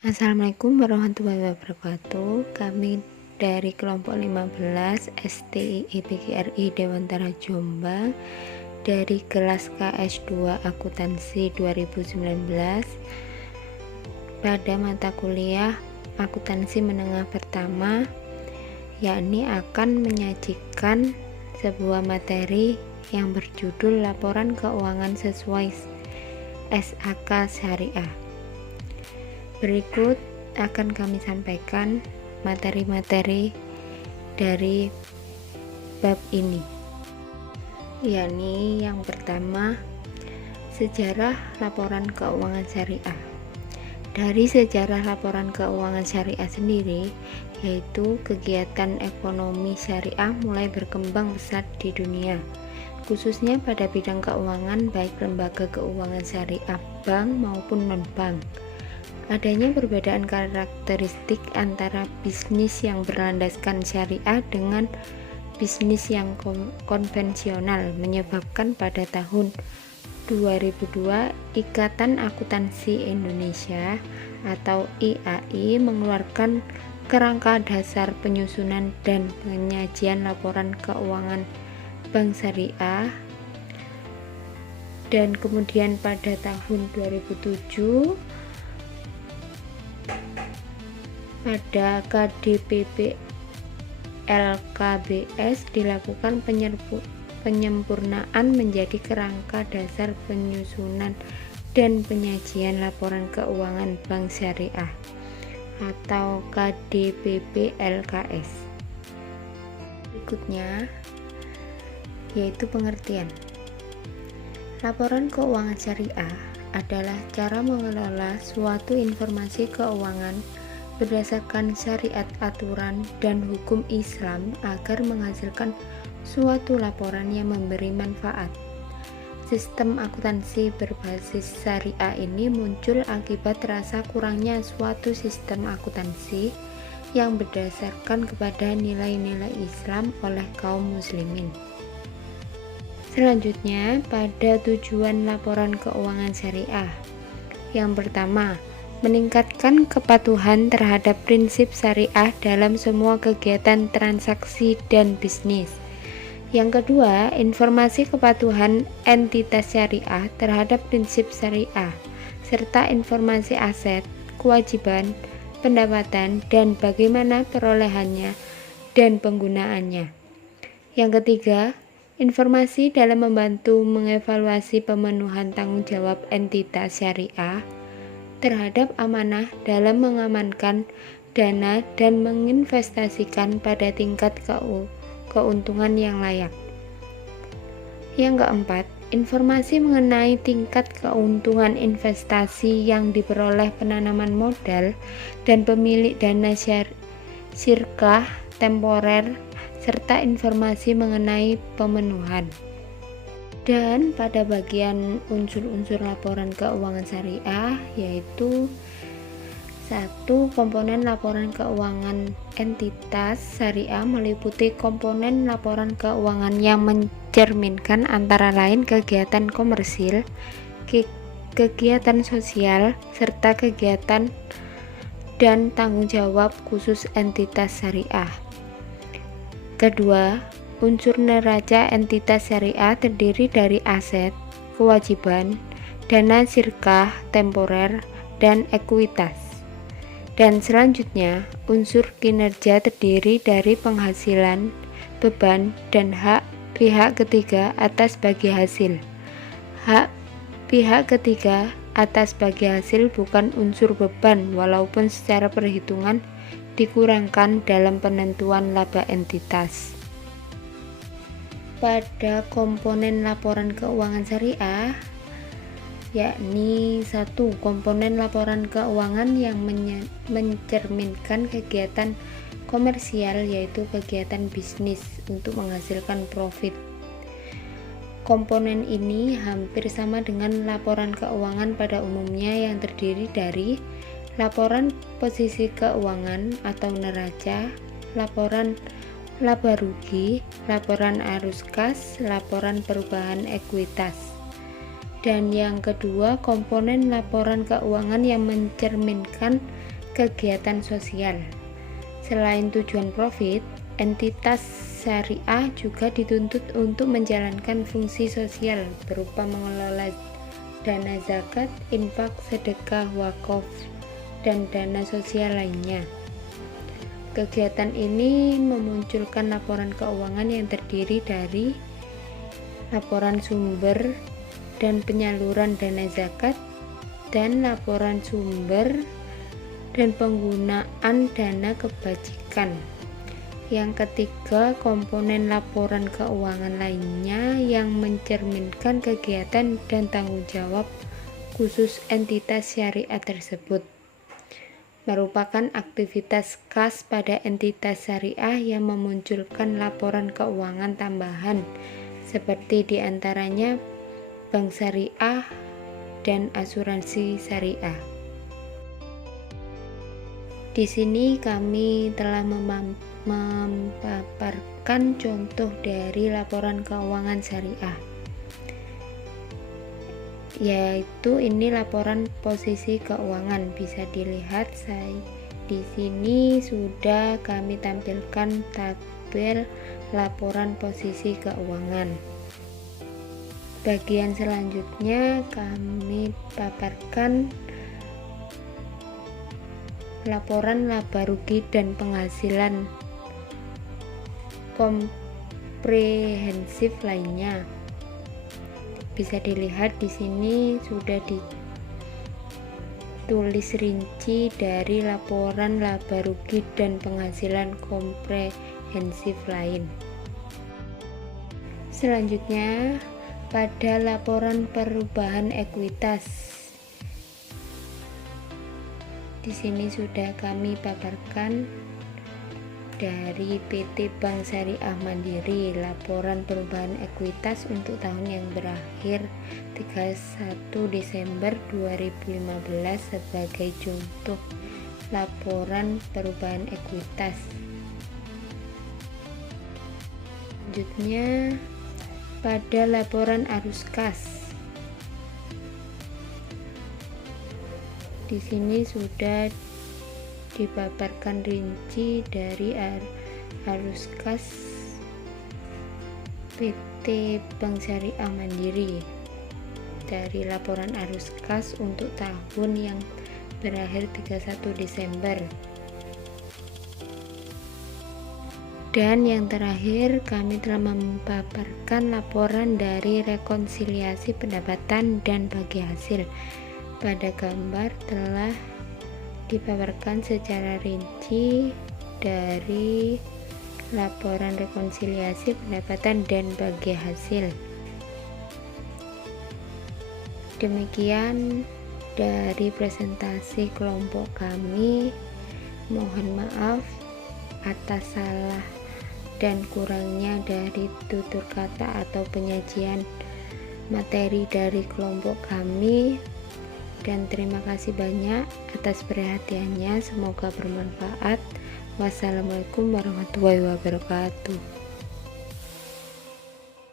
Assalamualaikum warahmatullahi wabarakatuh. Kami dari kelompok 15 STIIPGRI Dewantara Jombang dari kelas KS2 Akuntansi 2019 pada mata kuliah Akuntansi Menengah Pertama, yakni akan menyajikan sebuah materi yang berjudul Laporan Keuangan Sesuai SAK Syariah. Berikut akan kami sampaikan materi-materi dari bab ini, yakni yang pertama, sejarah laporan keuangan syariah. Dari sejarah laporan keuangan syariah sendiri, yaitu kegiatan ekonomi syariah mulai berkembang pesat di dunia, khususnya pada bidang keuangan, baik lembaga keuangan syariah bank maupun non-bank. Adanya perbedaan karakteristik antara bisnis yang berlandaskan syariah dengan bisnis yang konvensional menyebabkan pada tahun 2002 Ikatan Akuntansi Indonesia atau IAI mengeluarkan kerangka dasar penyusunan dan penyajian laporan keuangan bank syariah, dan kemudian pada tahun 2007 pada KDPP LKBS dilakukan penyempurnaan menjadi kerangka dasar penyusunan dan penyajian laporan keuangan bank syariah atau KDPP LKS. Berikutnya yaitu pengertian. Laporan keuangan syariah adalah cara mengelola suatu informasi keuangan berdasarkan syariat, aturan, dan hukum Islam agar menghasilkan suatu laporan yang memberi manfaat. Sistem akuntansi berbasis syariah ini muncul akibat rasa kurangnya suatu sistem akuntansi yang berdasarkan kepada nilai-nilai Islam oleh kaum muslimin. Selanjutnya, pada tujuan laporan keuangan syariah. Yang pertama, meningkatkan kepatuhan terhadap prinsip syariah dalam semua kegiatan transaksi dan bisnis. Yang kedua, informasi kepatuhan entitas syariah terhadap prinsip syariah, serta informasi aset, kewajiban, pendapatan, dan bagaimana perolehannya dan penggunaannya. Yang ketiga, informasi dalam membantu mengevaluasi pemenuhan tanggung jawab entitas syariah terhadap amanah dalam mengamankan dana dan menginvestasikan pada tingkat keuntungan yang layak. Yang keempat, informasi mengenai tingkat keuntungan investasi yang diperoleh penanaman modal dan pemilik dana syirkah temporer, serta informasi mengenai pemenuhan. Dan pada bagian unsur-unsur laporan keuangan syariah, yaitu 1. Komponen laporan keuangan entitas syariah meliputi komponen laporan keuangan yang mencerminkan antara lain kegiatan komersil, kegiatan sosial, serta kegiatan dan tanggung jawab khusus entitas syariah. Kedua, unsur neraca entitas syariah terdiri dari aset, kewajiban, dana syirkah temporer, dan ekuitas. Dan selanjutnya, unsur kinerja terdiri dari penghasilan, beban, dan hak pihak ketiga atas bagi hasil. Hak pihak ketiga atas bagi hasil bukan unsur beban walaupun secara perhitungan dikurangkan dalam penentuan laba entitas. Pada komponen laporan keuangan syariah, yakni 1. Komponen laporan keuangan yang mencerminkan kegiatan komersial, yaitu kegiatan bisnis untuk menghasilkan profit. Komponen ini hampir sama dengan laporan keuangan pada umumnya yang terdiri dari laporan posisi keuangan atau neraca, laporan laba rugi, laporan arus kas, laporan perubahan ekuitas. Dan yang kedua, komponen laporan keuangan yang mencerminkan kegiatan sosial. Selain tujuan profit, entitas syariah juga dituntut untuk menjalankan fungsi sosial berupa mengelola dana zakat, infak, sedekah, wakaf, dan dana sosial lainnya. Kegiatan ini memunculkan laporan keuangan yang terdiri dari laporan sumber dan penyaluran dana zakat, dan laporan sumber dan penggunaan dana kebajikan. Yang ketiga, komponen laporan keuangan lainnya yang mencerminkan kegiatan dan tanggung jawab khusus entitas syariah tersebut merupakan aktivitas khas pada entitas syariah yang memunculkan laporan keuangan tambahan, seperti diantaranya bank syariah dan asuransi syariah. Di sini kami telah memaparkan contoh dari laporan keuangan syariah, yaitu ini laporan posisi keuangan. Bisa dilihat di sini sudah kami tampilkan tabel laporan posisi keuangan. Bagian selanjutnya kami paparkan laporan laba rugi dan penghasilan komprehensif lainnya. Bisa dilihat di sini sudah ditulis rinci dari laporan laba rugi dan penghasilan komprehensif lain. Selanjutnya, pada laporan perubahan ekuitas, di sini sudah kami paparkan dari PT Bank Syariah Mandiri laporan perubahan ekuitas untuk tahun yang berakhir 31 Desember 2015 sebagai contoh laporan perubahan ekuitas. Selanjutnya, pada laporan arus kas, di sini sudah dipaparkan rinci dari arus kas PT Bank Syariah Mandiri dari laporan arus kas untuk tahun yang berakhir 31 Desember. Dan yang terakhir, kami telah memaparkan laporan dari rekonsiliasi pendapatan dan bagi hasil. Pada gambar telah dipaparkan secara rinci dari laporan rekonsiliasi pendapatan dan bagi hasil. Demikian dari presentasi kelompok kami. Mohon maaf atas salah dan kurangnya dari tutur kata atau penyajian materi dari kelompok kami. Dan terima kasih banyak atas perhatiannya, semoga bermanfaat. Wassalamualaikum warahmatullahi wabarakatuh.